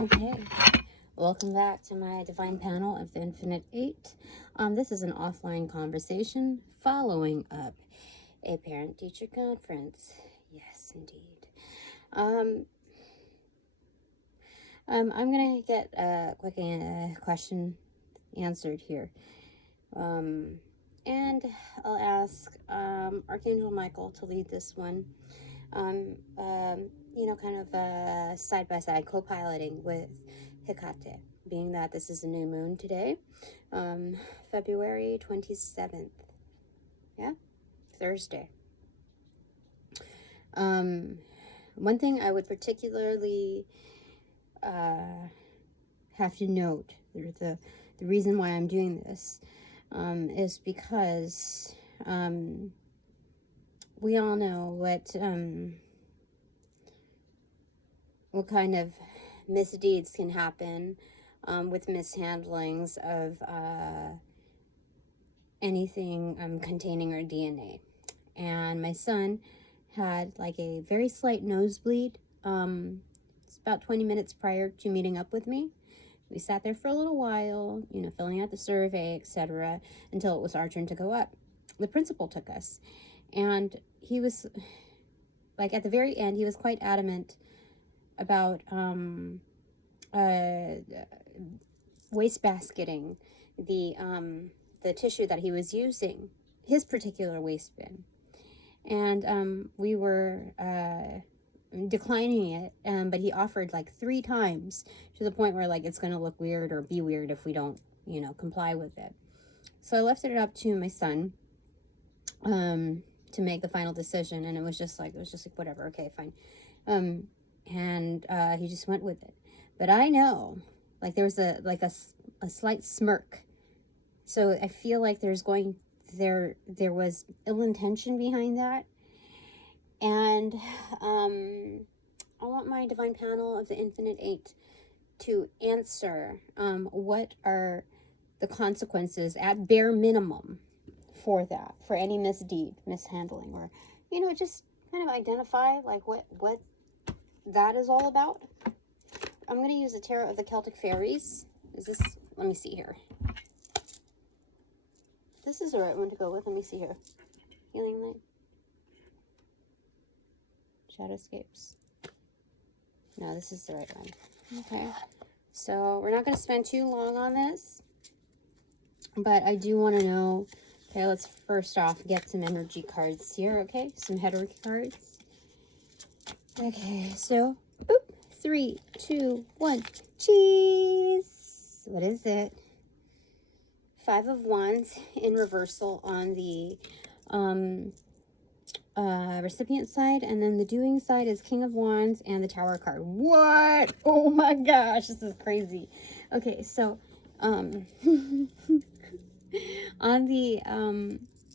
Okay, welcome back to my divine panel of the Infinite Eight. This is an offline conversation following up a parent-teacher conference. Yes, indeed. I'm gonna get a quick question answered here, and I'll ask Archangel Michael to lead this one. You know, kind of side-by-side co-piloting with Hekate, being that this is a new moon today, February 27th, yeah, Thursday. One thing I would particularly have to note, the reason why I'm doing this is because we all know what kind of misdeeds can happen with mishandlings of anything containing our DNA. And my son had like a very slight nosebleed. It's about 20 minutes prior to meeting up with me. We sat there for a little while, you know, filling out the survey, etc., until it was our turn to go up. The principal took us, and he was, like, at the very end, he was quite adamant about wastebasketing the tissue that he was using, his particular waste bin. And we were declining it, but he offered like 3 times, to the point where like it's going to look weird or be weird if we don't, you know, comply with it. So I left it up to my son to make the final decision, and it was just like whatever, okay, fine. And he just went with it. But I know, like, there was a slight smirk. So I feel like there was ill intention behind that. And I want my divine panel of the Infinite Eight to answer what are the consequences at bare minimum for that, for any misdeed, mishandling, or, you know, just kind of identify like what that is all about. I'm going to use the Tarot of the Celtic Fairies. Let me see here. This is the right one to go with. Let me see here. Healing Light. Shadowscapes. No, this is the right one. Okay. So we're not going to spend too long on this, but I do want to know. Okay, let's first off get some energy cards here. Okay, some header cards. Okay, so, boop, 3, 2, 1, cheese. What is it? 5 of Wands in reversal on the recipient side, and then the doing side is King of Wands and the Tower card. What? Oh my gosh, this is crazy. Okay, so, on the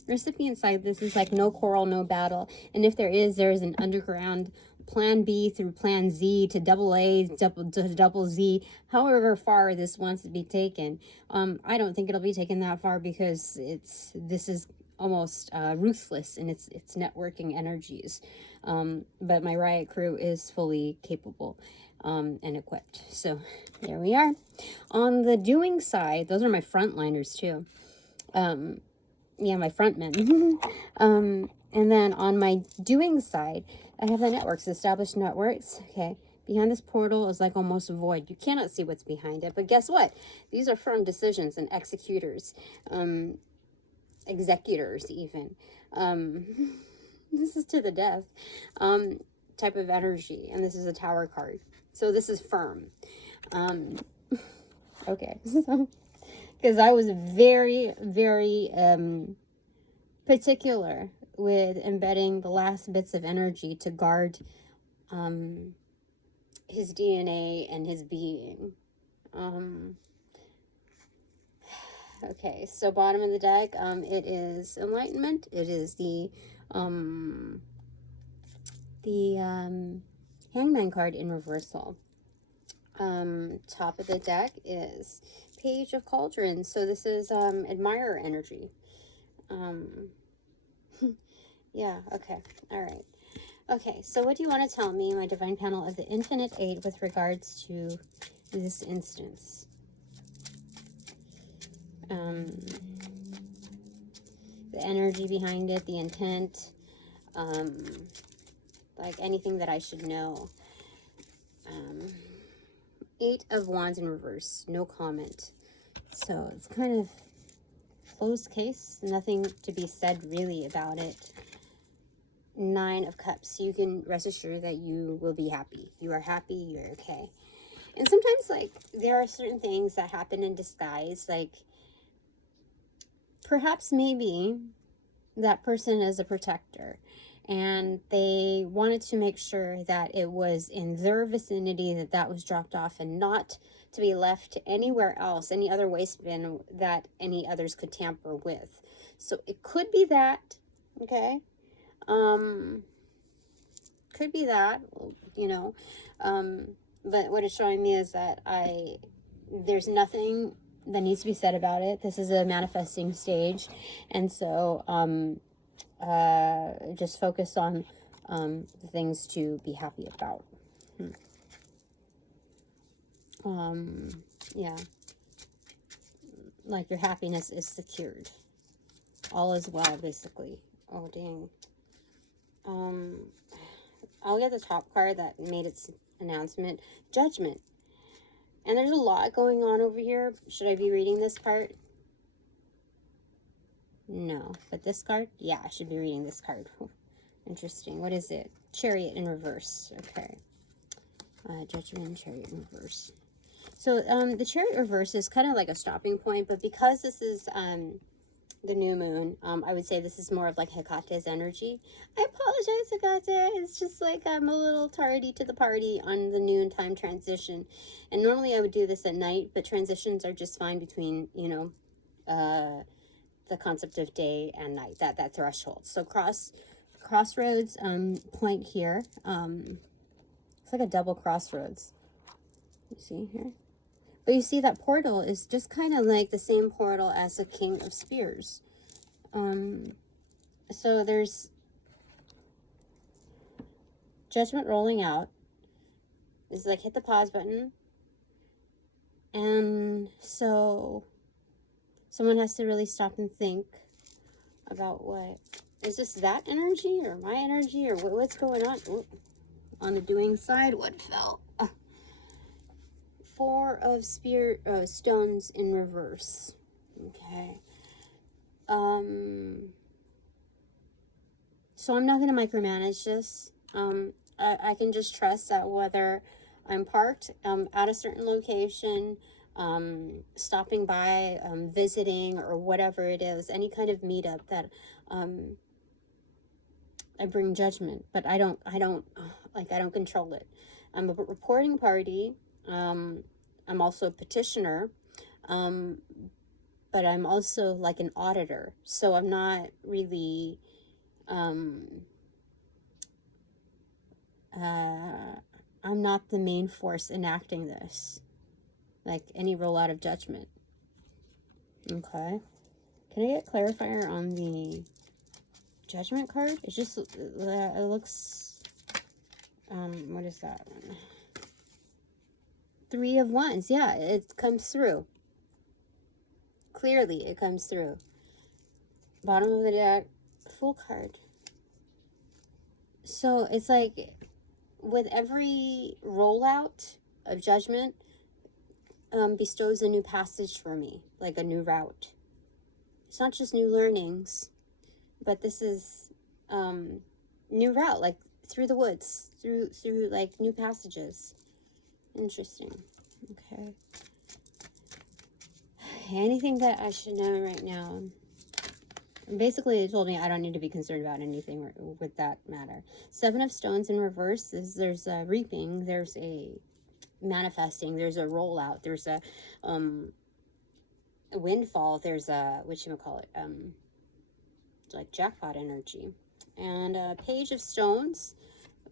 recipient side, this is like no quarrel, no battle, and if there is an underground plan B through plan Z to double A, double Z, however far this wants to be taken. I don't think it'll be taken that far, because this is almost ruthless in its networking energies. But my Riot crew is fully capable and equipped. So there we are. On the doing side, those are my frontliners too. Yeah, my front men. And then on my doing side, I have the networks, established networks. Okay, behind this portal is like almost a void. You cannot see what's behind it, but guess what? These are firm decisions and executors, executors even. This is to the death type of energy, and this is a Tower card. So this is firm. Okay, so because I was very, very particular with embedding the last bits of energy to guard his DNA and his being. Okay, so bottom of the deck, it is Enlightenment. It is the Hangman card in reversal. Top of the deck is Page of Cauldrons. So this is Admirer energy. Yeah, okay, all right. Okay, so what do you want to tell me, my divine panel of the Infinite Eight, with regards to this instance? The energy behind it, the intent, like anything that I should know. Eight of Wands in reverse, no comment. So it's kind of closed case, nothing to be said really about it. Nine of Cups, you can rest assured that you will be happy. You are happy, you're okay. And sometimes, like, there are certain things that happen in disguise, like, perhaps maybe that person is a protector and they wanted to make sure that it was in their vicinity that was dropped off and not to be left anywhere else, any other waste bin that any others could tamper with. So it could be that, okay? Could be that, you know, but what it's showing me is that there's nothing that needs to be said about it. This is a manifesting stage, and so just focus on the things to be happy about. Yeah, like your happiness is secured. All is well, basically. Oh, dang. I'll get the top card that made its announcement. Judgment. And there's a lot going on over here. Should I be reading this part? No. But this card? Yeah, I should be reading this card. Interesting. What is it? Chariot in reverse. Okay. Judgment, Chariot in reverse. So the Chariot reverse is kind of like a stopping point, but because this is the new moon, I would say this is more of like Hekate's energy. I apologize, Hekate. It's just like I'm a little tardy to the party on the noontime transition. And normally I would do this at night, but transitions are just fine between, you know, the concept of day and night, that threshold. So crossroads point here. It's like a double crossroads. You see here? But you see that portal is just kind of like the same portal as the King of Spears. So there's Judgment rolling out. It's like hit the pause button. And so someone has to really stop and think about what. Is this that energy or my energy or what's going on? Ooh. On the doing side, what fell? Four of stones in reverse. Okay. So I'm not going to micromanage this. I can just trust that whether I'm parked at a certain location, stopping by, visiting, or whatever it is, any kind of meetup, that I bring judgment, but I don't control it. I'm a reporting party. I'm also a petitioner, but I'm also like an auditor. So I'm not really, I'm not the main force enacting this, like any rollout of judgment. Okay. Can I get clarifier on the judgment card? It's just, it looks, what is that one? Three of Wands. Yeah, it comes through. Clearly, it comes through. Bottom of the deck, Fool card. So it's like with every rollout of judgment, bestows a new passage for me, like a new route. It's not just new learnings, but this is new route, like through the woods, through like new passages. Interesting. Okay. Anything that I should know right now? Basically, it told me I don't need to be concerned about anything with that matter. Seven of Stones in reverse is there's a reaping, there's a manifesting, there's a rollout, there's a windfall, there's a whatchamacallit, like jackpot energy. And Page of Stones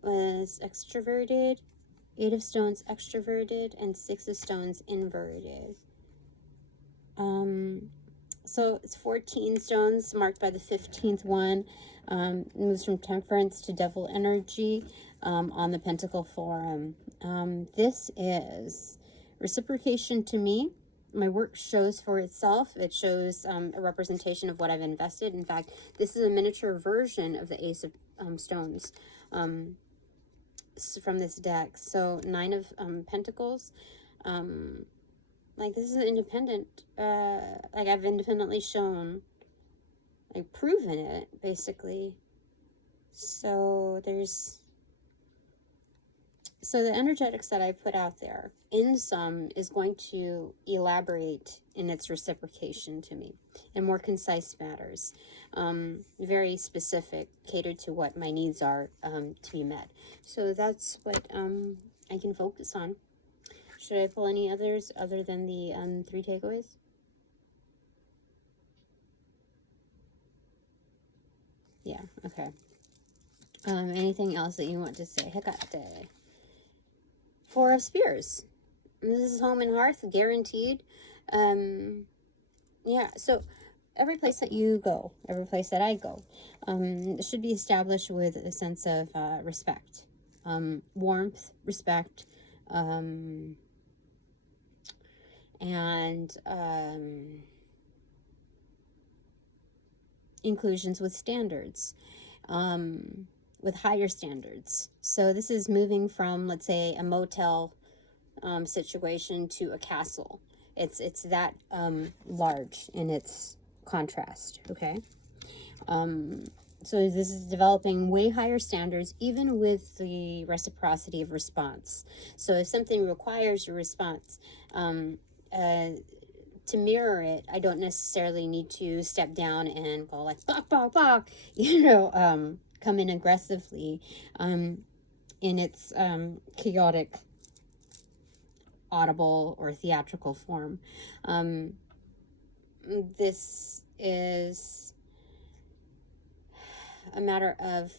was extroverted. 8 of Stones extroverted, and 6 of Stones inverted. So it's 14 stones marked by the 15th one. Moves from Temperance to Devil Energy on the Pentacle Forum. This is reciprocation to me. My work shows for itself. It shows a representation of what I've invested. In fact, this is a miniature version of the Ace of Stones from this deck. So 9 of Pentacles. Like, this is independent. Like, I've independently shown, like, proven it, basically. So the energetics that I put out there, in sum, is going to elaborate in its reciprocation to me in more concise matters. Very specific, catered to what my needs are to be met. So that's what I can focus on. Should I pull any others other than the 3 takeaways? Yeah, okay. Anything else that you want to say? Hekate. 4 of Spears. This is home and hearth, guaranteed. Yeah, so every place that you go, every place that I go, should be established with a sense of respect. Warmth, respect, and inclusions with standards. With higher standards. So this is moving from, let's say, a motel situation to a castle. It's that large in its contrast, okay? So this is developing way higher standards, even with the reciprocity of response. So if something requires a response, to mirror it, I don't necessarily need to step down and go like, bok, bok, bok, you know, come in aggressively in its chaotic, audible, or theatrical form. This is a matter of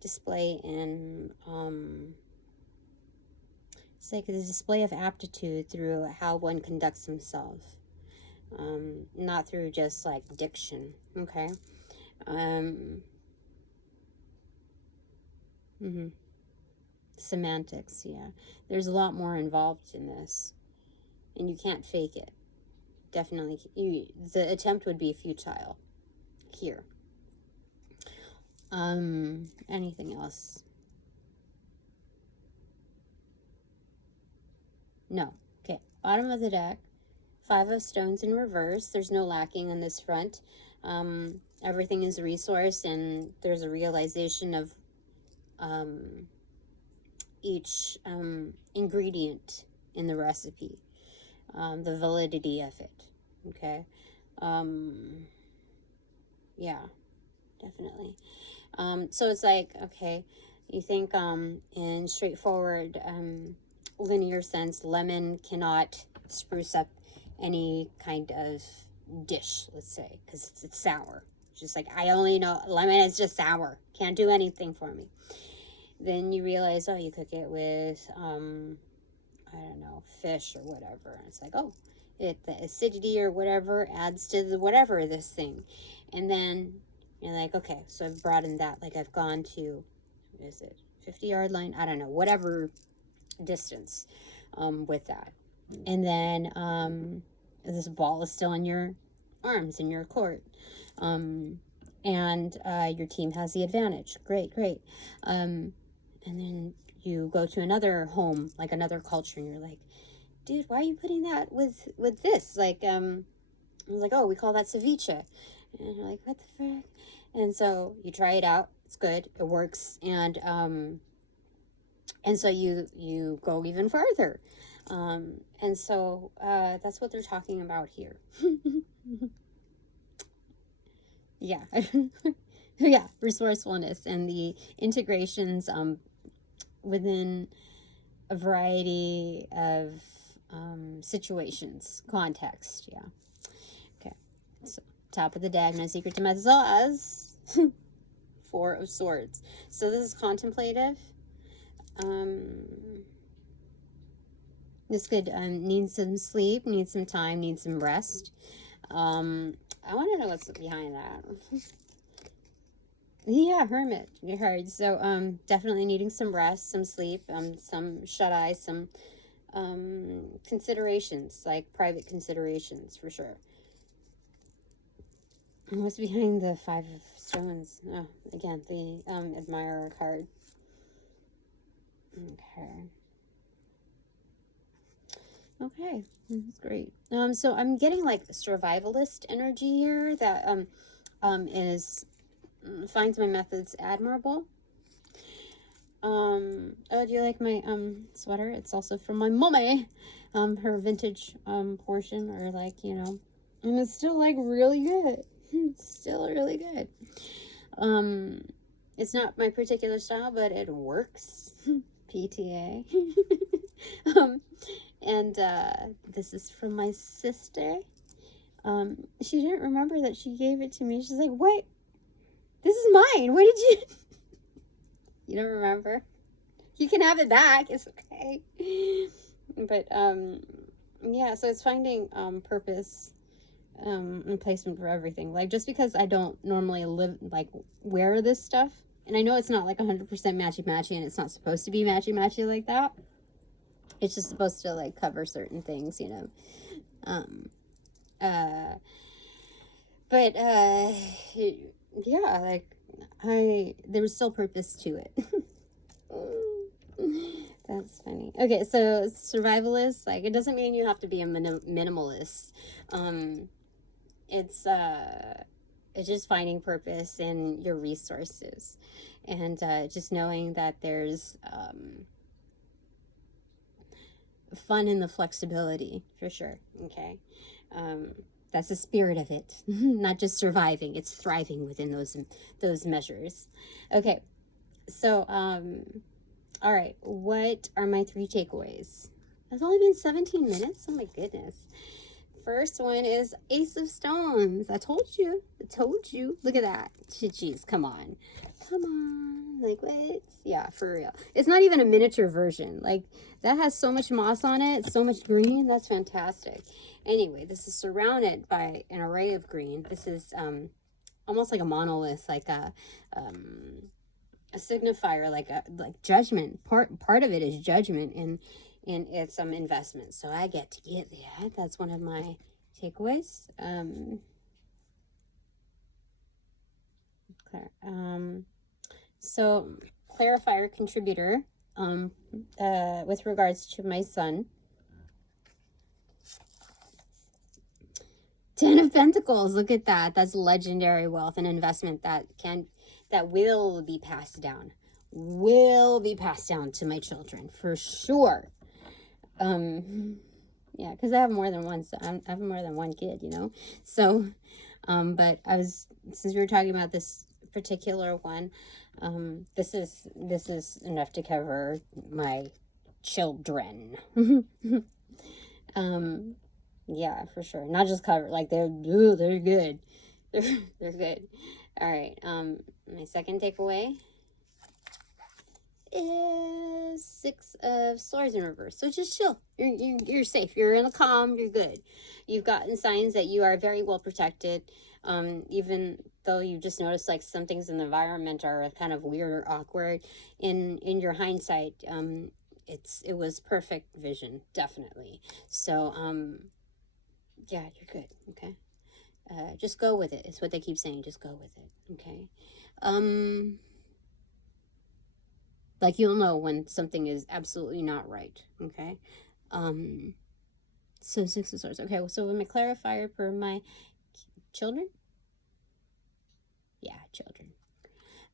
display in it's like a display of aptitude through how one conducts himself, not through just like diction, okay? Semantics, yeah. There's a lot more involved in this, and you can't fake it. Definitely, the attempt would be futile here. Anything else? No. Okay, bottom of the deck, 5 of Stones in reverse. There's no lacking on this front. Everything is a resource, and there's a realization of each ingredient in the recipe, the validity of it, okay? Yeah, definitely. So it's like, okay, you think in straightforward linear sense, lemon cannot spruce up any kind of dish, let's say, because it's sour. Just like, I only know lemon is just sour, can't do anything for me. Then you realize, oh, you cook it with I don't know, fish or whatever, and it's like, oh, the acidity or whatever adds to the whatever this thing. And then you're like, okay, so I've broadened that, like I've gone to, what is it, 50-yard line, I don't know, whatever distance with that. And then this ball is still in your arms, in your court, and your team has the advantage. Great. And then you go to another home, like another culture, and you're like, dude, why are you putting that with this? Like, I was like, oh, we call that ceviche. And you're like, what the frick? And so you try it out. It's good. It works. And so you go even further. And so that's what they're talking about here. Yeah. Yeah, resourcefulness and the integrations within a variety of situations, context, yeah. Okay, so top of the deck, no secret to my sauce. 4 of Swords. So this is contemplative. This could need some sleep, need some time, need some rest. I want to know what's behind that. Yeah, hermit. You heard. So, definitely needing some rest, some sleep, some shut-eye, some, considerations, like private considerations, for sure. And what's behind the Five of Stones? Oh, again, the, Admirer card. Okay, that's great. So I'm getting like survivalist energy here that is finds my methods admirable. Oh, do you like my sweater? It's also from my mommy. Her vintage portion, or like, you know, and it's still like really good. It's still really good. It's not my particular style, but it works. PTA. And this is from my sister. She didn't remember that she gave it to me. She's like, "What? This is mine. Where did you?" You don't remember? You can have it back. It's okay. But yeah. So it's finding purpose and placement for everything. Like, just because I don't normally wear this stuff, and I know it's not like 100% matchy-matchy, and it's not supposed to be matchy-matchy like that. It's just supposed to like cover certain things, you know. Yeah, like there was still purpose to it. That's funny. Okay, so survivalist, like, it doesn't mean you have to be a minimalist. It's just finding purpose in your resources, and just knowing that there's fun in the flexibility, for sure. Okay, that's the spirit of it. Not just surviving, it's thriving within those measures. Okay, so all right, what are my 3 takeaways? It's only been 17 minutes. Oh my goodness. First one is Ace of Stones. I told you. Look at that. Jeez, come on. Like, what? Yeah, for real. It's not even a miniature version. Like, that has so much moss on it, so much green. That's fantastic. Anyway, this is surrounded by an array of green. This is almost like a monolith, like a signifier, like judgment. Part of it is judgment, and it's some investment. So I get to get that. That's one of my takeaways. So clarifier contributor, with regards to my son. 10 of Pentacles, look at that. That's legendary wealth and investment that will be passed down. Will be passed down to my children, for sure. Yeah, because I have more than one, so I have more than one kid, you know. So, but since we were talking about this particular one, this is enough to cover my children. Yeah, for sure. Not just cover, like they're good. They're good. All right. My second takeaway is 6 of Swords in reverse. So just chill. You're safe. You're in the calm. You're good. You've gotten signs that you are very well protected. Even though you just noticed like some things in the environment are kind of weird or awkward, in your hindsight, it was perfect vision, definitely. So yeah, you're good. Okay. Just go with it. It's what they keep saying. Just go with it. Okay. Like, you'll know when something is absolutely not right. Okay. So 6 of Swords. Okay. So let me clarify for my children. Yeah, children.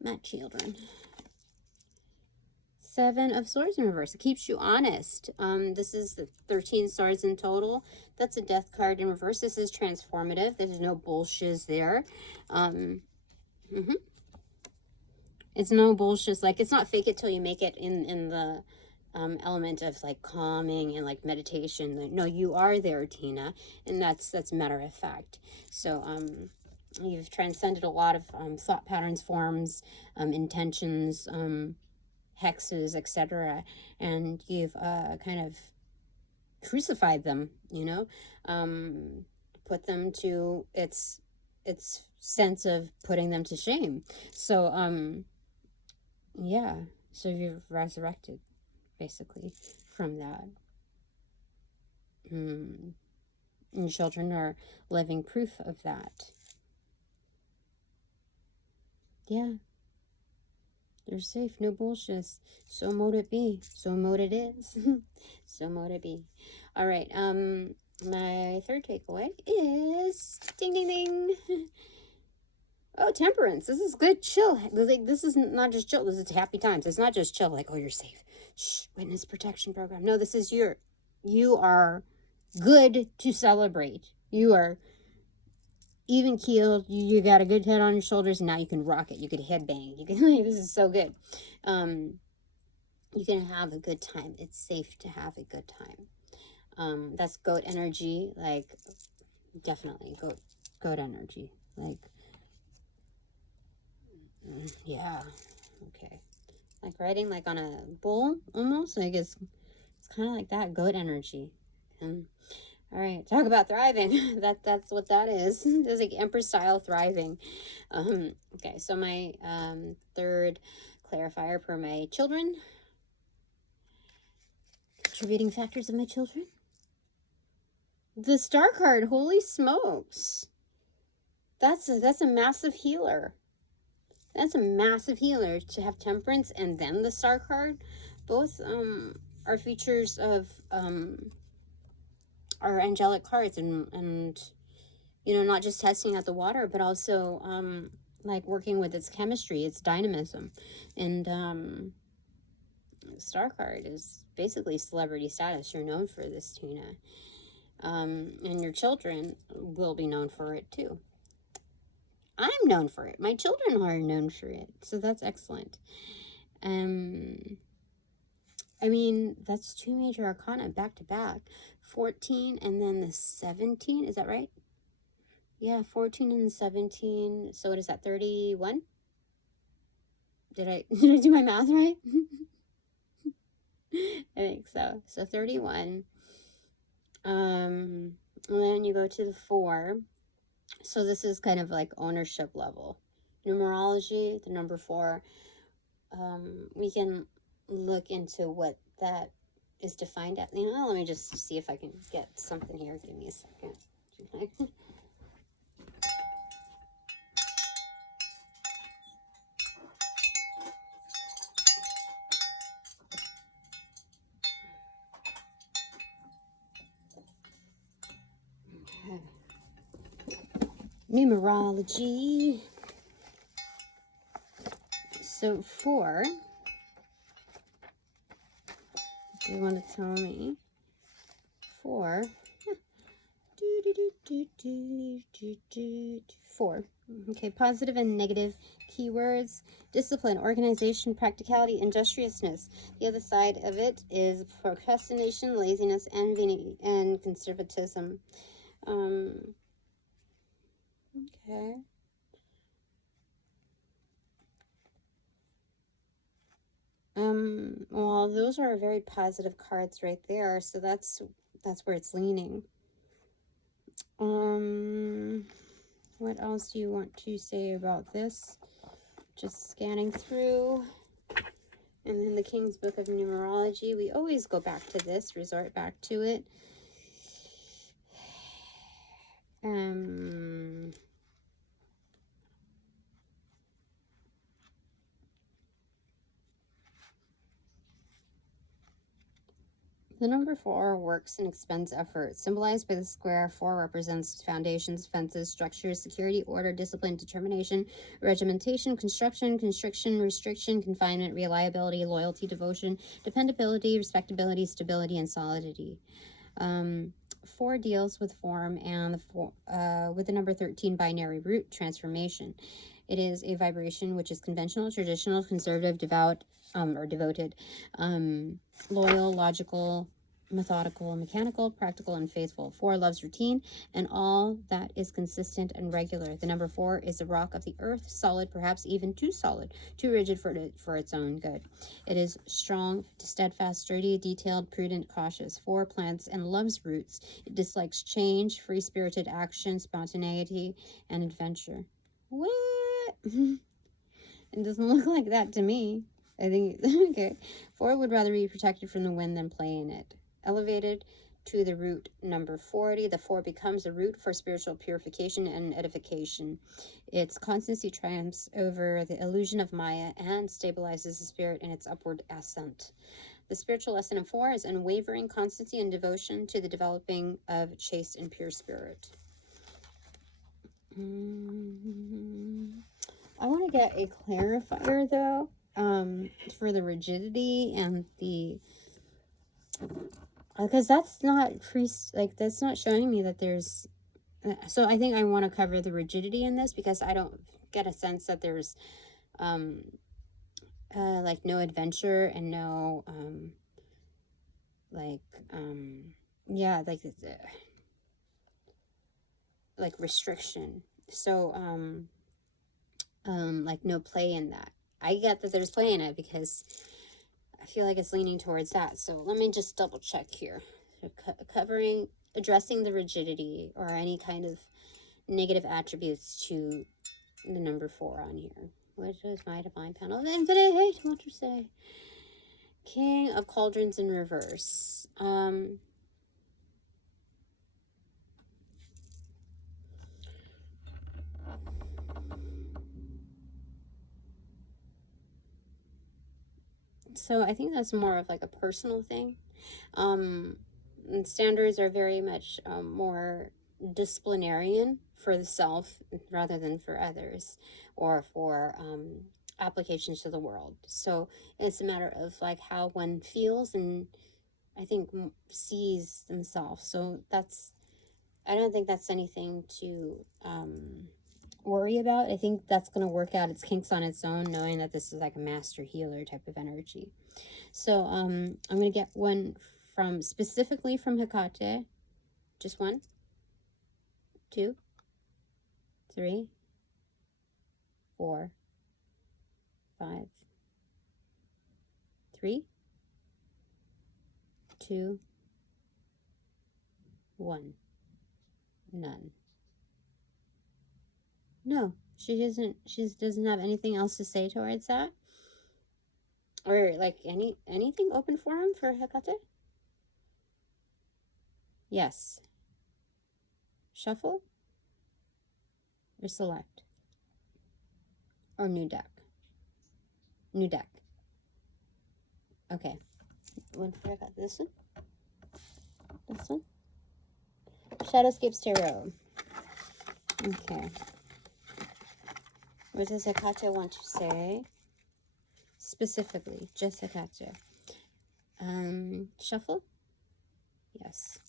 My children. 7 of Swords in reverse. It keeps you honest. This is the 13 swords in total. That's a death card in reverse. This is transformative. There's no bullshit there. It's no bullshit. Like, it's not fake it till you make it in the element of like calming and like meditation. Like, no, you are there, Tina, and that's matter of fact. So you've transcended a lot of thought patterns, forms, intentions, hexes, etc., and you've kind of crucified them, you know, put them to its sense of putting them to shame. So yeah, so you've resurrected basically from that. And children are living proof of that. Yeah, they're safe, no bullshit. So mote it be, so mote it is. So mote it be. All right, my third takeaway is ding ding ding. Oh, temperance. This is good. Chill. Like, this is not just chill. This is happy times. It's not just chill. Like, oh, you're safe. Shh. Witness protection program. No, this is you are good to celebrate. You are even keeled. You got a good head on your shoulders, and now you can rock it. You can headbang. You can. This is so good. You can have a good time. It's safe to have a good time. That's goat energy. Like, definitely goat energy. Like. Yeah, okay. Like riding like on a bull almost. Like it's kind of like that goat energy. All right, talk about thriving. That's what that is. It's like Empress style thriving. Okay, so my third clarifier for my children. Contributing factors of my children. The star card. Holy smokes! That's a massive healer. That's a massive healer to have temperance and then the star card. Both are features of our angelic cards and you know, not just testing out the water, but also like working with its chemistry, its dynamism. And star card is basically celebrity status. You're known for this, Tina. And your children will be known for it too. I'm known for it. My children are known for it. So that's excellent. I mean, that's two major arcana back to back. 14 and then the 17. Is that right? Yeah, 14 and 17. So what is that? 31? Did I do my math right? I think so. So 31. And then you go to the 4. So this is kind of like ownership level. Numerology, the number 4. We can look into what that is defined at. You know, let me just see if I can get something here. Give me a second. Numerology. So 4. Do you want to tell me? 4. 4. Okay, positive and negative keywords. Discipline, organization, practicality, industriousness. The other side of it is procrastination, laziness, envy, and conservatism. Okay. Well, those are very positive cards right there, so that's where it's leaning. What else do you want to say about this? Just scanning through. And then the King's Book of Numerology. We always go back to this, resort back to it. The number 4 works and expends effort. Symbolized by the square, 4 represents foundations, fences, structures, security, order, discipline, determination, regimentation, construction, constriction, restriction, confinement, reliability, loyalty, devotion, dependability, respectability, stability, and solidity. 4 deals with form and with the number 13 binary root, transformation. It is a vibration which is conventional, traditional, conservative, devout, or devoted, loyal, logical, methodical, mechanical, practical, and faithful. 4 loves routine and all that is consistent and regular. The number 4 is the rock of the earth, solid, perhaps even too solid, too rigid for its own good. It is strong, steadfast, sturdy, detailed, prudent, cautious. 4 plants and loves roots. It dislikes change, free-spirited action, spontaneity, and adventure. What? It doesn't look like that to me. I think, okay. 4 would rather be protected from the wind than play in it. Elevated to the root number 40, the 4 becomes a root for spiritual purification and edification. Its constancy triumphs over the illusion of Maya and stabilizes the spirit in its upward ascent. The spiritual lesson of 4 is unwavering constancy and devotion to the developing of chaste and pure spirit. I want to get a clarifier, though, for the rigidity and the... because that's not that's not showing me that there's, so I think I want to cover the rigidity in this, because I don't get a sense that there's like no adventure and no yeah, like restriction. So like no play in that. I get that there's play in it because I feel like it's leaning towards that. So let me just double check here. So addressing the rigidity or any kind of negative attributes to the number 4 on here. What is my divine panel of infinite hate? What to say? King of Cauldrons in reverse. So I think that's more of like a personal thing. And standards are very much more disciplinarian for the self rather than for others, or for applications to the world. So it's a matter of like how one feels and I think sees themselves. So I don't think that's anything to worry about. I think that's going to work out its kinks on its own, knowing that this is like a master healer type of energy. So I'm going to get one specifically from Hekate. Just 1, 2, 3, 4, 5, 3, 2, 1. None. No, she doesn't have anything else to say towards that, or like anything open forum for Hekate. Yes. Shuffle or select or new deck. New deck. Okay. One for Hekate. This one. This one. Shadowscapes Tarot. Okay. What does Hekate want to say? Specifically, just Hekate. Shuffle? Yes.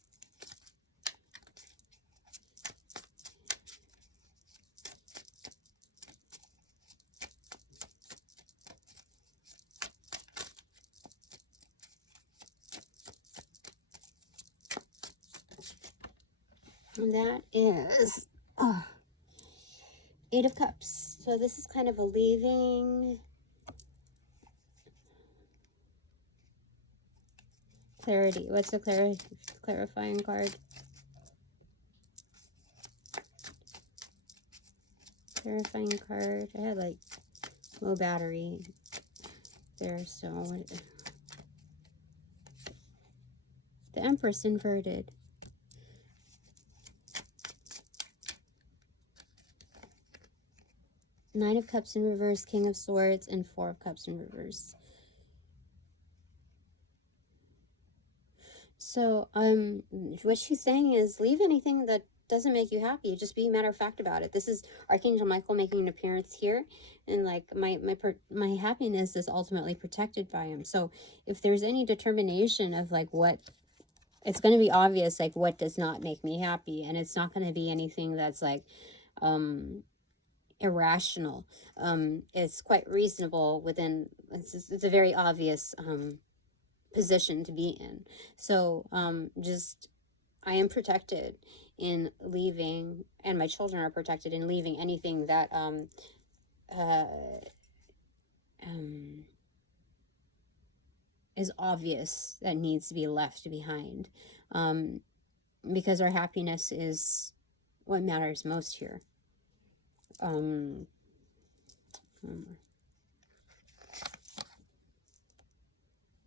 And that is 8 of Cups. So this is kind of a leaving. Clarity. What's the clarifying card? Clarifying card. I had like low battery there, so the Empress inverted. Nine of Cups in reverse, King of Swords, and 4 of Cups in reverse. So, what she's saying is leave anything that doesn't make you happy. Just be matter of fact about it. This is Archangel Michael making an appearance here, and like my happiness is ultimately protected by him. So, if there's any determination of like what, it's going to be obvious like what does not make me happy, and it's not going to be anything that's like irrational. It's quite reasonable within. It's a very obvious position to be in. So just, I am protected in leaving, and my children are protected in leaving anything that is obvious that needs to be left behind, because our happiness is what matters most here.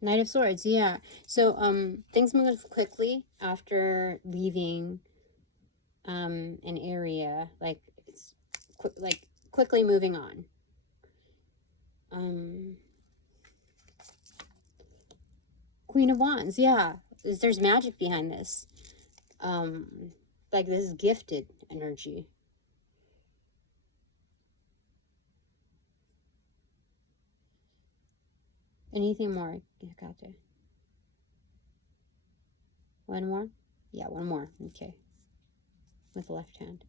Knight of Swords, yeah. So things move quickly after leaving an area, like it's quickly moving on. Queen of Wands, yeah. There's magic behind this. Like this is gifted energy. Anything more, Hekate? One more? Yeah, one more. Okay. With the left hand.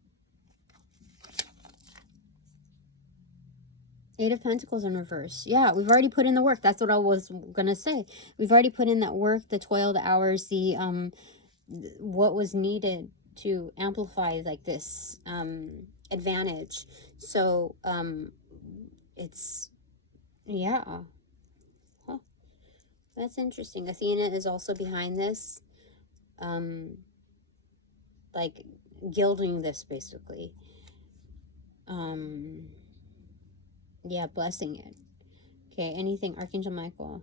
Eight of Pentacles in reverse. Yeah, we've already put in the work. That's what I was gonna say. We've already put in that work, the toil, the hours, the what was needed to amplify like this advantage. So it's, yeah. Huh. That's interesting. Athena is also behind this. Like gilding this basically. Yeah, blessing it. Okay, anything, Archangel Michael.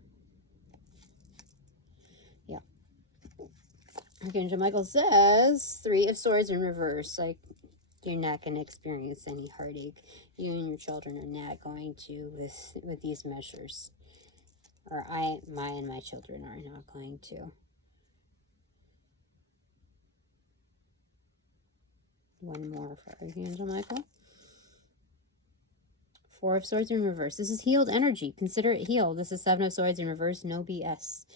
Yeah. Archangel Michael says, Three of Swords in reverse. Like, you're not going to experience any heartache. You and your children are not going to with these measures. Or my children are not going to. One more for Archangel Michael. Four of Swords in reverse. This is healed energy. Consider it healed. This is Seven of Swords in reverse. No BS.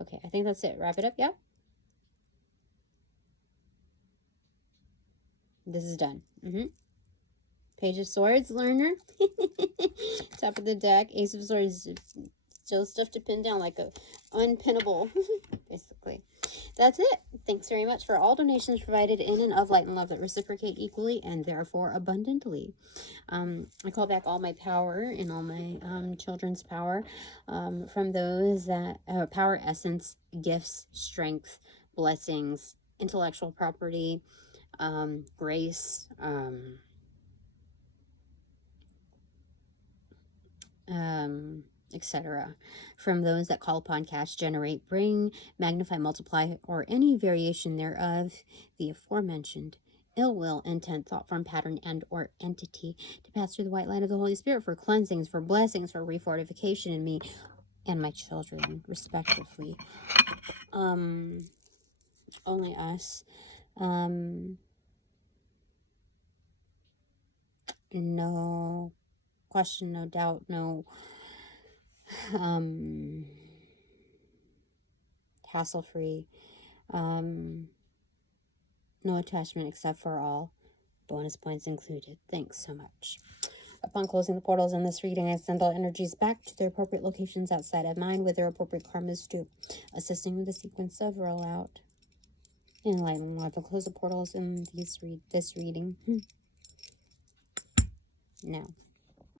Okay, I think that's it. Wrap it up, yeah? This is done. Page of Swords, learner. Top of the deck. Ace of Swords. Still stuff to pin down like a unpinnable, basically. That's it. Thanks very much for all donations provided in and of light and love that reciprocate equally and therefore abundantly. I call back all my power and all my children's power from those that power, essence, gifts, strength, blessings, intellectual property, grace, etc. From those that call upon, cash, generate, bring, magnify, multiply, or any variation thereof, the aforementioned ill will, intent, thought form, pattern, and or entity to pass through the white light of the Holy Spirit for cleansings, for blessings, for refortification in me and my children, respectively. Only us. No question, no doubt, no hassle-free, no attachment except for all, bonus points included. Thanks so much. Upon closing the portals in this reading, I send all energies back to their appropriate locations outside of mine with their appropriate karmas due, assisting with the sequence of rollout. Enlighten life. I'll close the portals in this reading. Now.